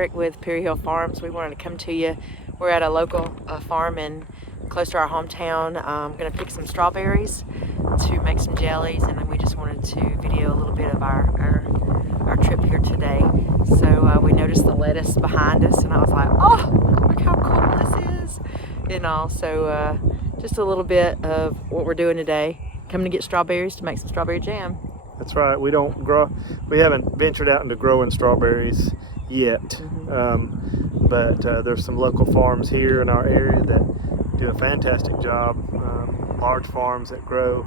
Eric with Perry Hill Farms. We wanted to come to you. We're at a local farm in close to our hometown. I'm going to pick some strawberries to make some jellies, and then we just wanted to video a little bit of our trip here today. So we noticed the lettuce behind us, and I was like, oh, look how cool this is. And also just a little bit of what we're doing today. Coming to get strawberries to make some strawberry jam. That's right. We haven't ventured out into growing strawberries yet. But there's some local farms here in our area that do a fantastic job, large farms that grow.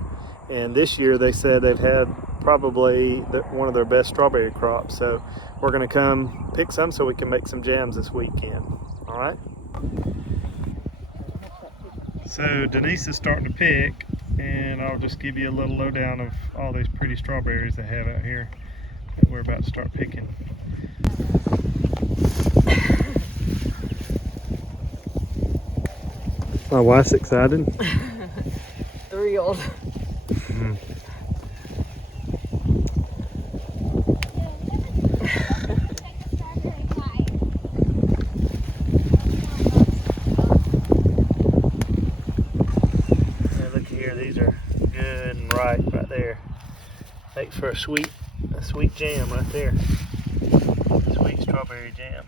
And this year they said they've had probably one of their best strawberry crops. So we're going to come pick some so we can make some jams this weekend. All right? So Denise is starting to pick, and I'll just give you a little lowdown of all these pretty strawberries they have out here that we're about to start picking. My wife's excited. Thrilled. Look here, these are good and ripe right there. Makes for a sweet jam right there. Sweet strawberry jam.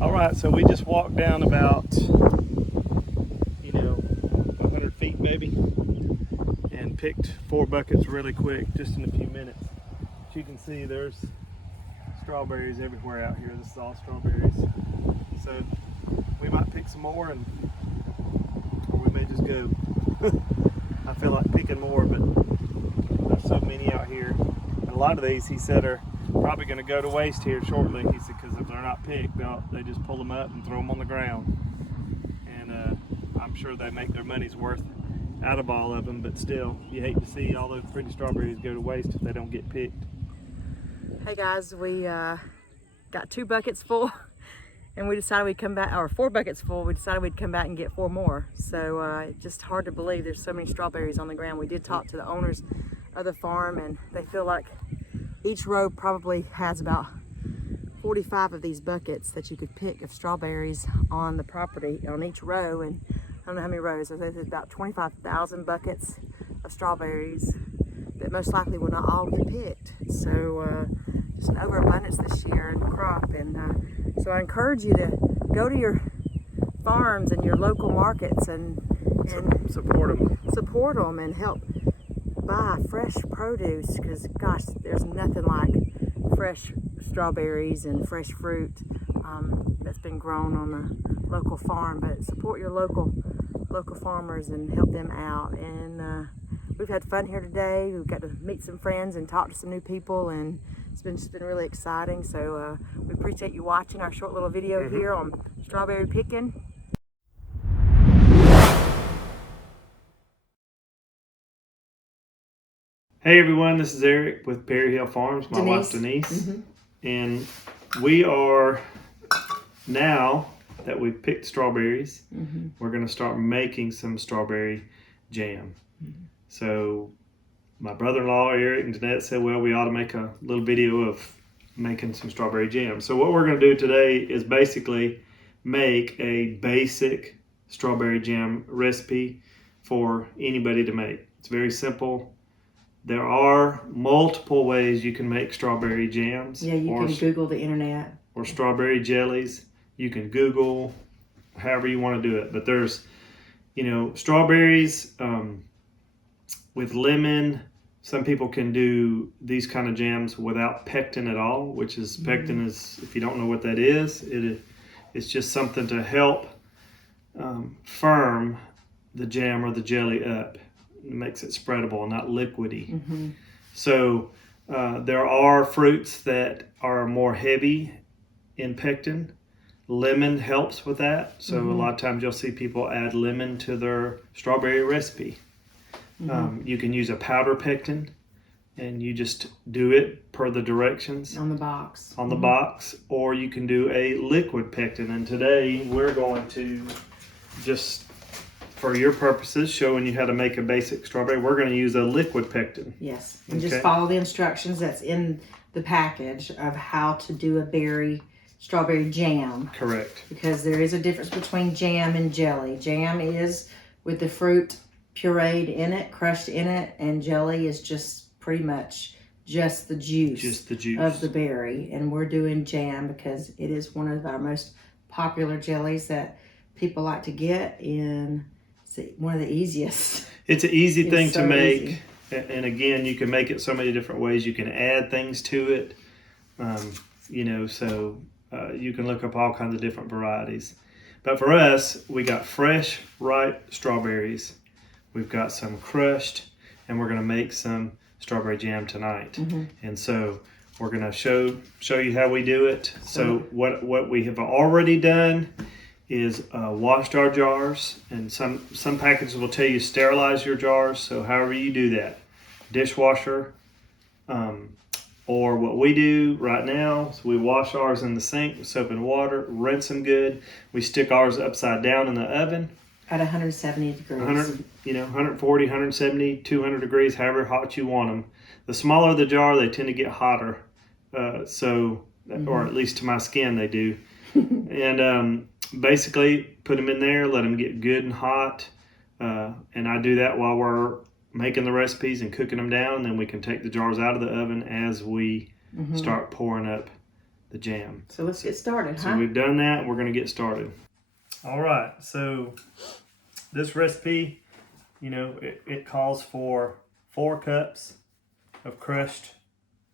All right, so we just walked down about, 100 feet maybe, and picked 4 buckets really quick, just in a few minutes. As you can see, there's strawberries everywhere out here. This is all strawberries. So we might pick some more, or we may just go. I feel like picking more, but there's so many out here. And a lot of these, he said, are probably going to go to waste here shortly. He said, because if they're not picked, they just pull them up and throw them on the ground. And I'm sure they make their money's worth out of all of them, but still, you hate to see all those pretty strawberries go to waste if they don't get picked. Hey guys, we got 2 buckets full, and we decided we'd come back, or 4 buckets full. We decided we'd come back and get 4 more. So it's just hard to believe there's so many strawberries on the ground. We did talk to the owners of the farm, and they feel like each row probably has about 45 of these buckets that you could pick of strawberries on the property on each row. And I don't know how many rows. I think there's about 25,000 buckets of strawberries that most likely will not all get picked. So just an overabundance this year in the crop. And so I encourage you to go to your farms and your local markets and support them and help buy fresh produce, because gosh, there's nothing like fresh strawberries and fresh fruit that's been grown on a local farm. But support your local farmers and help them out. And we've had fun here today. We've got to meet some friends and talk to some new people, and it's just been really exciting. So we appreciate you watching our short little video here on strawberry picking. Hey everyone, this is Eric with Perry Hill Farms, my wife Denise. And we are, now that we've picked strawberries, we're going to start making some strawberry jam. So my brother-in-law Eric and Jeanette said, well, we ought to make a little video of making some strawberry jam. So what we're going to do today is basically make a basic strawberry jam recipe for anybody to make. It's very simple. There are multiple ways you can make strawberry jams. Yeah, you can Google the internet. Or strawberry jellies. You can Google, however you want to do it. But there's, strawberries with lemon. Some people can do these kind of jams without pectin at all, which is, pectin is, if you don't know what that is, it's just something to help firm the jam or the jelly up. It makes it spreadable and not liquidy. So there are fruits that are more heavy in pectin. Lemon helps with that. So a lot of times you'll see people add lemon to their strawberry recipe. You can use a powder pectin, and you just do it per the directions on the box. Or you can do a liquid pectin. And today we're going to just for your purposes, showing you how to make a basic strawberry, we're going to use a liquid pectin. Yes, and just follow the instructions that's in the package of how to do a strawberry jam. Correct. Because there is a difference between jam and jelly. Jam is with the fruit pureed in it, crushed in it, and jelly is just pretty much just the juice. Just the juice. Of the berry. And we're doing jam because it is one of our most popular jellies that people like to get, and it's one of the easiest. It's an easy thing so to make. Easy. And again, you can make it so many different ways. You can add things to it. You know, so you can look up all kinds of different varieties. But for us, we got fresh, ripe strawberries. We've got some crushed, and we're going to make some strawberry jam tonight. Mm-hmm. And so we're going to show you how we do it. So what we have already done is washed our jars, and some packages will tell you sterilize your jars. So however you do that, dishwasher, or what we do right now is we wash ours in the sink with soap and water, rinse them good. We stick ours upside down in the oven at 170 degrees. 140, 170, 200 degrees, however hot you want them. The smaller the jar, they tend to get hotter. Or at least to my skin, they do. And basically put them in there, let them get good and hot. And I do that while we're making the recipes and cooking them down. Then we can take the jars out of the oven as we start pouring up the jam. So let's get started, So we've done that, and we're going to get started. All right, so this recipe, you know, it calls for 4 cups of crushed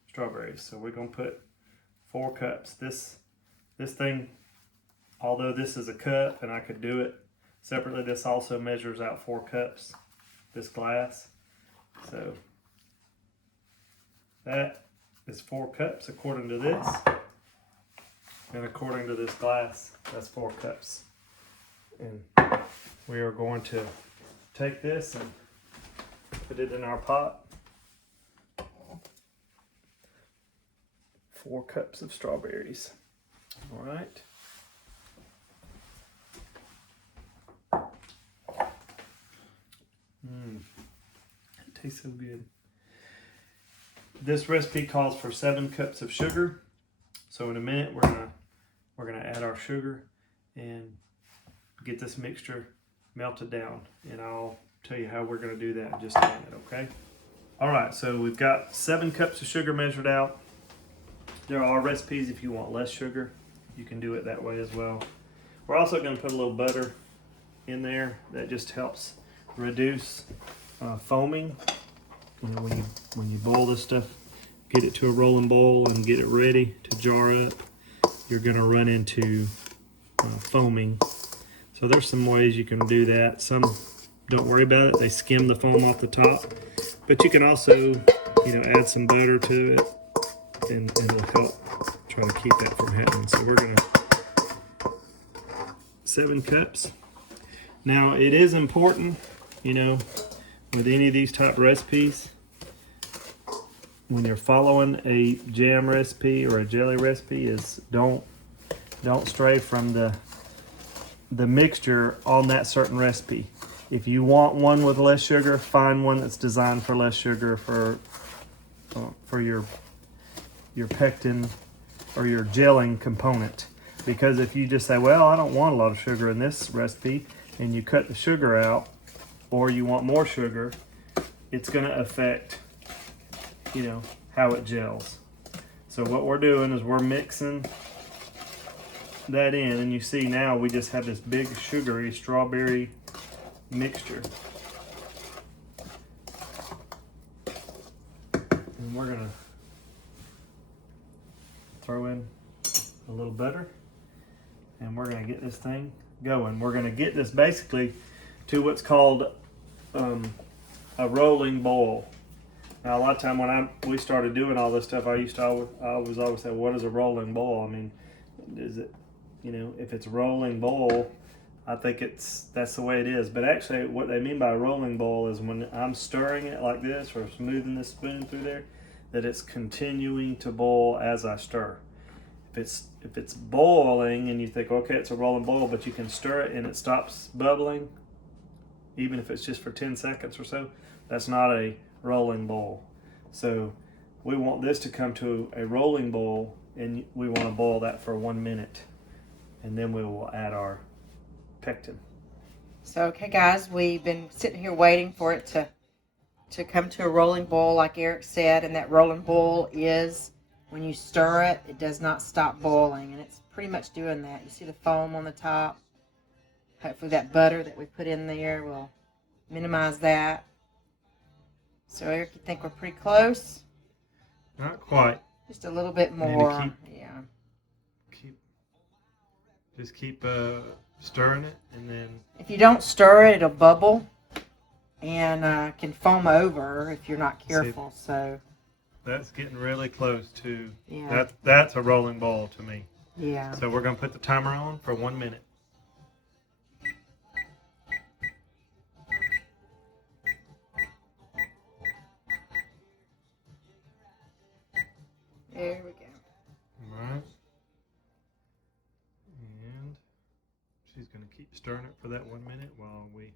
strawberries. So we're going to put 4 cups. This thing, although this is a cup and I could do it separately, this also measures out 4 cups, this glass. So that is 4 cups according to this. And according to this glass, that's 4 cups. And we are going to take this and put it in our pot. 4 cups of strawberries. All right. It tastes so good. This recipe calls for 7 cups of sugar. So in a minute we're gonna add our sugar and get this mixture melted down, and I'll tell you how we're going to do that in just a minute, okay? All right, so we've got 7 cups of sugar measured out. There are recipes if you want less sugar, you can do it that way as well. We're also going to put a little butter in there. That just helps reduce foaming. You know, when you boil this stuff, get it to a rolling boil and get it ready to jar up, you're going to run into foaming. So there's some ways you can do that. Some don't worry about it. They skim the foam off the top. But you can also, you know, add some butter to it, and it'll help try to keep that from happening. So we're going to 7 cups. Now it is important, you know, with any of these type recipes, when you're following a jam recipe or a jelly recipe, is don't stray from the mixture on that certain recipe. If you want one with less sugar, find one that's designed for less sugar for your pectin or your gelling component. Because if you just say, well, I don't want a lot of sugar in this recipe, and you cut the sugar out, or you want more sugar, it's going to affect, you know, how it gels. So what we're doing is we're mixing that in, and you see now we just have this big sugary strawberry mixture. And we're gonna throw in a little butter, and we're gonna get this thing going. We're gonna get this basically to what's called a rolling boil. Now a lot of time when we started doing all this stuff, I was always say, what is a rolling boil? I mean, is it, you know, if it's rolling boil, I think that's the way it is. But actually what they mean by a rolling boil is when I'm stirring it like this or smoothing the spoon through there, that it's continuing to boil as I stir. if it's boiling and you think, okay, it's a rolling boil, but you can stir it and it stops bubbling, even if it's just for 10 seconds or so, that's not a rolling boil. So we want this to come to a rolling boil, and we want to boil that for 1 minute, and then we will add our pectin. So, okay, guys, we've been sitting here waiting for it to come to a rolling boil, like Eric said, and that rolling boil is when you stir it, it does not stop boiling, and it's pretty much doing that. You see the foam on the top? Hopefully that butter that we put in there will minimize that. So, Eric, you think we're pretty close? Not quite. Just a little bit Need to more. Yeah. Keep stirring it, and then If you don't stir it, it'll bubble and can foam over if you're not careful. So that's getting really close to. yeah. That's a rolling ball to me. Yeah. So we're gonna put the timer on for 1 minute. There we go. All right. And she's gonna keep stirring it for that 1 minute while we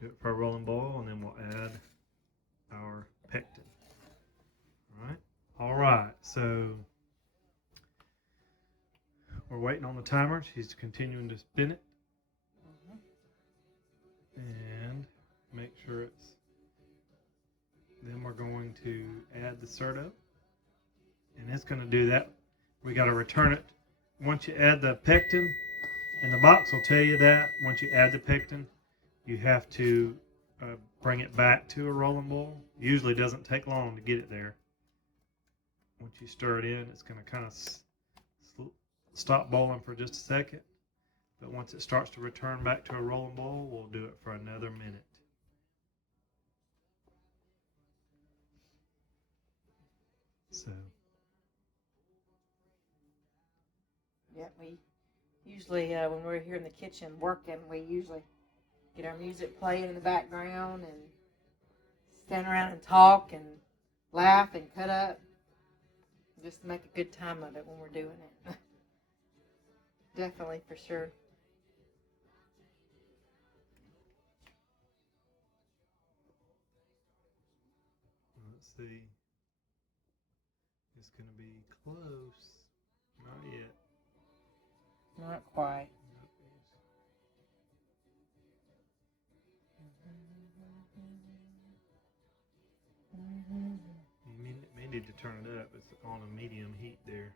do it for a rolling boil, and then we'll add our pectin. All right. So we're waiting on the timer. She's continuing to spin it, and make sure it's. Then we're going to add the Certo, and it's going to do that. We got to return it once you add the pectin, and the box will tell you that once you add the pectin, you have to bring it back to a rolling boil. Usually doesn't take long to get it there. Once you stir it in, it's going to kind of stop boiling for just a second. But once it starts to return back to a rolling boil, we'll do it for another minute. So. Yeah, we usually, when we're here in the kitchen working, we usually get our music playing in the background and stand around and talk and laugh and cut up. Just make a good time of it when we're doing it. Definitely, for sure. Let's see. It's going to be close. Not yet. Not quite. You may need to turn it up. It's on a medium heat there.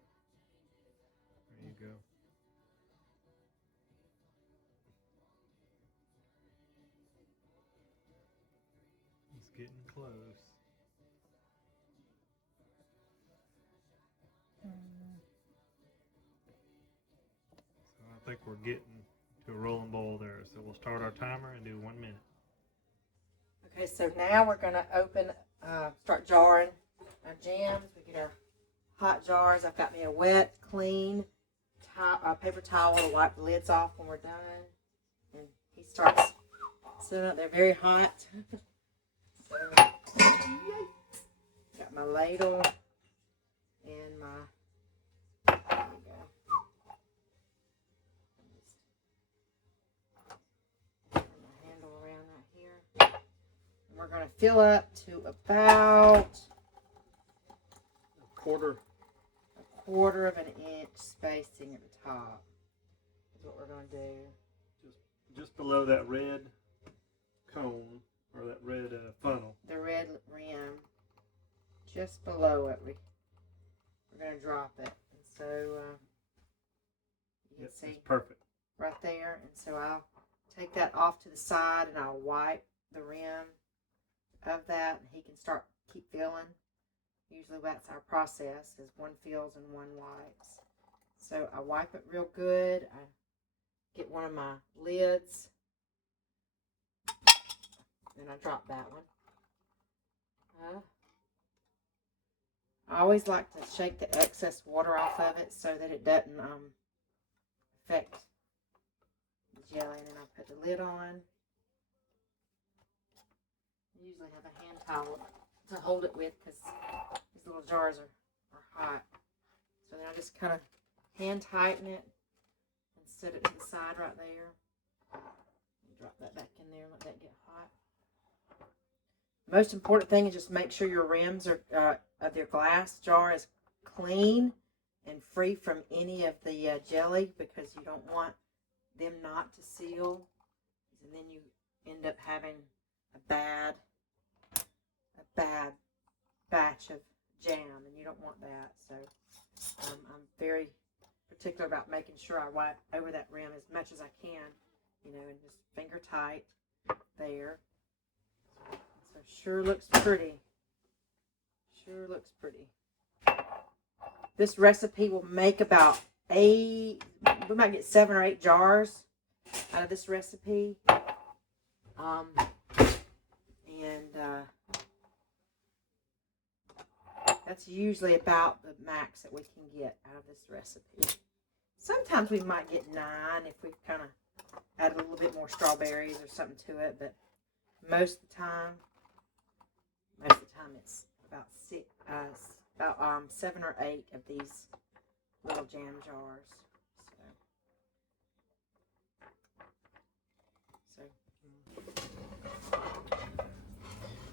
There you go. It's getting close. So I think we're getting to a rolling boil there. So we'll start our timer and do 1 minute. Okay, so now we're going to start jarring our jams. We get our hot jars. I've got me a wet, clean paper towel to wipe the lids off when we're done. And he starts sitting up there very hot. So, got my ladle and my, there we go. Turn my handle around right here. And we're going to fill up to about a quarter of an inch spacing at the top is what we're going to do. Just below that red cone, or that red funnel. The red rim, just below it, we're going to drop it. And so you can see it's perfect right there. And so I'll take that off to the side and I'll wipe the rim of that, and he can keep filling. Usually that's our process, is one fills and one wipes. So I wipe it real good. I get one of my lids, and I drop that one. I always like to shake the excess water off of it so that it doesn't affect the jelly. And then I put the lid on. I usually have a hand towel to hold it with because these little jars are hot. So then I just kind of hand tighten it and set it to the side right there. Drop that back in there and let that get hot. Most important thing is just make sure your rims are of your glass jar is clean and free from any of the jelly, because you don't want them not to seal, and then you end up having a bad batch of jam, and you don't want that. So I'm very particular about making sure I wipe over that rim as much as I can, you know, and just finger tight there. So sure looks pretty. Sure looks pretty. This recipe will make about 8, we might get 7 or 8 jars out of this recipe. That's usually about the max that we can get out of this recipe. Sometimes we might get 9 if we kind of add a little bit more strawberries or something to it, but most of the time it's about 7 or 8 of these little jam jars.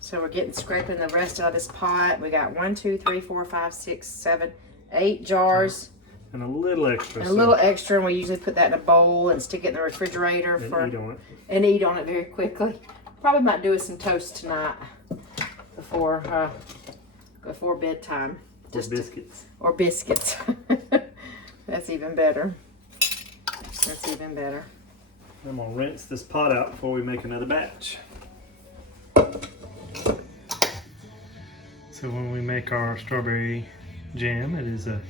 So we're scraping the rest out of this pot. We got 1, 2, 3, 4, 5, 6, 7, 8 jars. And a little extra. And a little extra, and we usually put that in a bowl and stick it in the refrigerator and eat on it very quickly. Probably might do with some toast tonight before bedtime. Or biscuits. That's even better. I'm gonna rinse this pot out before we make another batch. So when we make our strawberry jam, it is a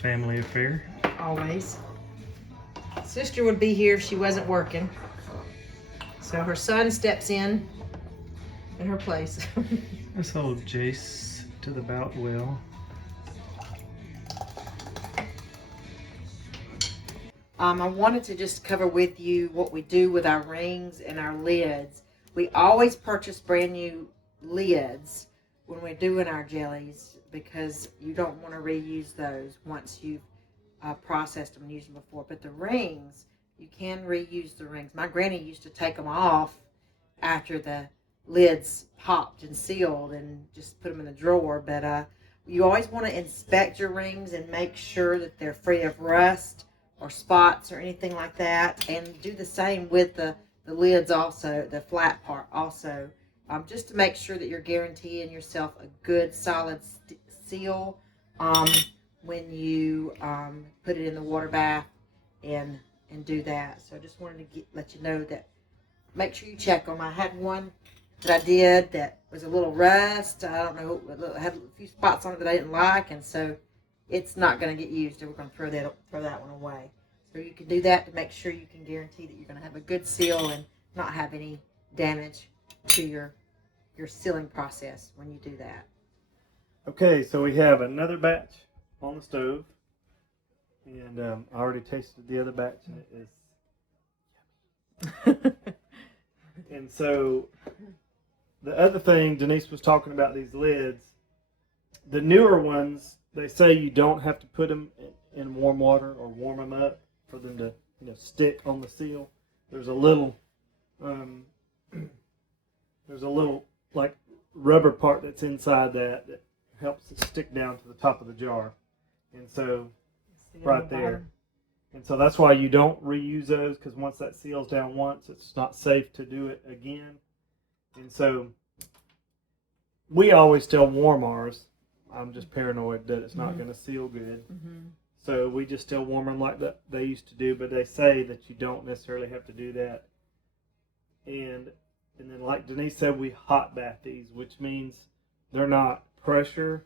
family affair. Always. Sister would be here if she wasn't working. So her son steps in her place. Let's hold Jace to the bout well. I wanted to just cover with you what we do with our rings and our lids. We always purchase brand new lids when we're doing our jellies, because you don't want to reuse those once you've processed them and used them before. But the rings, you can reuse the rings. My granny used to take them off after the lids popped and sealed and just put them in the drawer. But you always want to inspect your rings and make sure that they're free of rust or spots or anything like that. And do the same with the lids also, the flat part also. Just to make sure that you're guaranteeing yourself a good solid seal when you put it in the water bath and do that. So I just wanted to let you know that make sure you check them. I had one that I did that was a little rust. I don't know, it had a few spots on it that I didn't like, and so it's not going to get used, and we're going to throw that one away. So you can do that to make sure you can guarantee that you're going to have a good seal and not have any damage to your sealing process when you do that. Okay, so we have another batch on the stove, and I already tasted the other batch, and it is and so the other thing, Denise was talking about these lids. The newer ones, they say you don't have to put them in warm water or warm them up for them to stick on the seal. There's a little like rubber part that's inside that helps it stick down to the top of the jar, and so right there. And so that's why you don't reuse those, because once that seals down once, it's not safe to do it again. And so we always still warm ours. I'm just paranoid that it's not going to seal good. So we just still warm them like that they used to do, but they say that you don't necessarily have to do that. And then, like Denise said, we hot bath these, which means they're not pressure,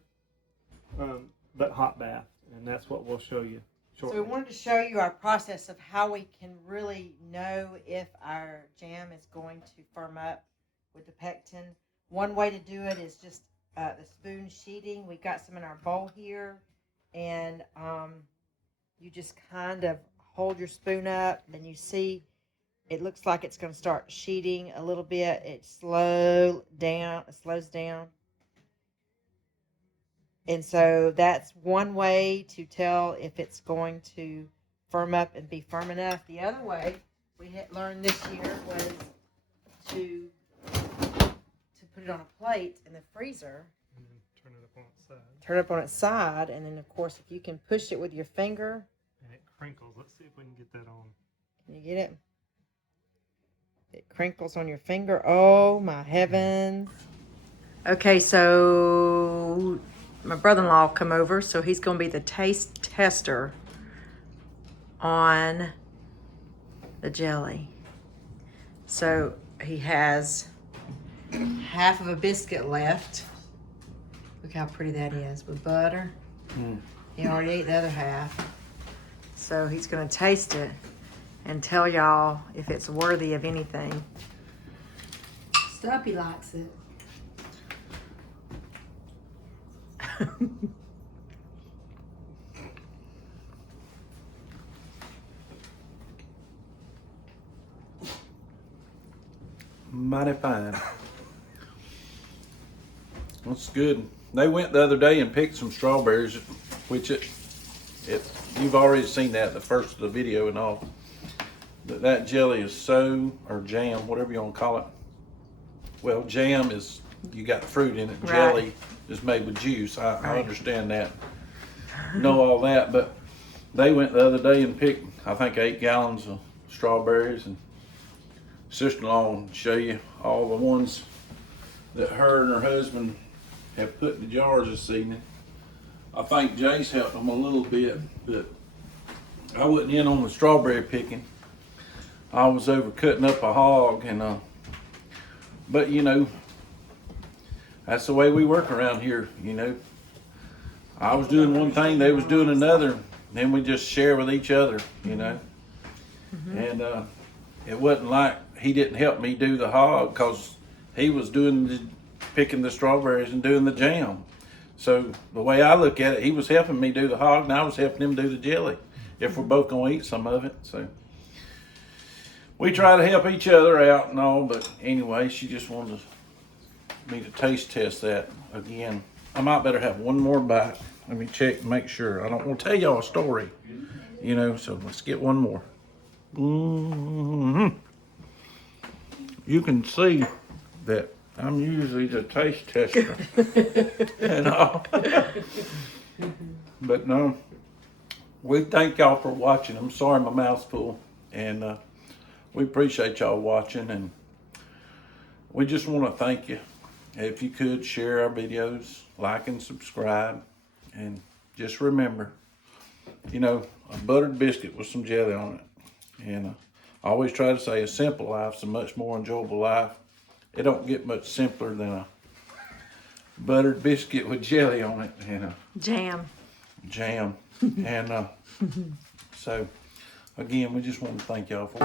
but hot bath. And that's what we'll show you shortly. So we wanted to show you our process of how we can really know if our jam is going to firm up with the pectin. One way to do it is just the spoon sheeting. We've got some in our bowl here, and you just kind of hold your spoon up, and you see it looks like it's going to start sheeting a little bit. It slows down. And so that's one way to tell if it's going to firm up and be firm enough. The other way we had learned this year was to put it on a plate in the freezer. And then turn it up on its side. Turn it up on its side, and then of course if you can push it with your finger. And it crinkles. Let's see if we can get that on. Can you get it? It crinkles on your finger. Oh my heavens. Okay, so my brother-in-law come over, so he's going to be the taste tester on the jelly. So he has half of a biscuit left. Look how pretty that is with butter. He already ate the other half. So he's going to taste it and tell y'all if it's worthy of anything. Stumpy likes it. Mighty fine. That's good. They went the other day and picked some strawberries, which you've already seen that in the first of the video and all. That jelly is so, or jam, whatever you want to call it. Well, jam is, you got fruit in it. Right. Jelly is made with juice. I understand that. Know all that, but they went the other day and picked, I think, 8 gallons of strawberries, and sister-in-law will show you all the ones that her and her husband have put in the jars this evening. I think Jace helped them a little bit, but I wasn't in on the strawberry picking. I was over cutting up a hog, and but you know, that's the way we work around here, you know. I was doing one thing, they was doing another, then we just share with each other, you know. And it wasn't like he didn't help me do the hog, because he was picking the strawberries and doing the jam. So the way I look at it, he was helping me do the hog, and I was helping him do the jelly, if we're both gonna eat some of it. So we try to help each other out and all, but anyway, she just wanted me to taste test that again. I might better have one more bite. Let me check and make sure. I don't want to tell y'all a story, you know, so let's get one more. You can see that I'm usually the taste tester and all. But no, we thank y'all for watching. I'm sorry my mouth's full, and we appreciate y'all watching, and we just want to thank you. If you could share our videos, like and subscribe, and just remember, you know, a buttered biscuit with some jelly on it. And I always try to say a simple life's a much more enjoyable life. It don't get much simpler than a buttered biscuit with jelly on it and Jam. And so again, we just want to thank y'all for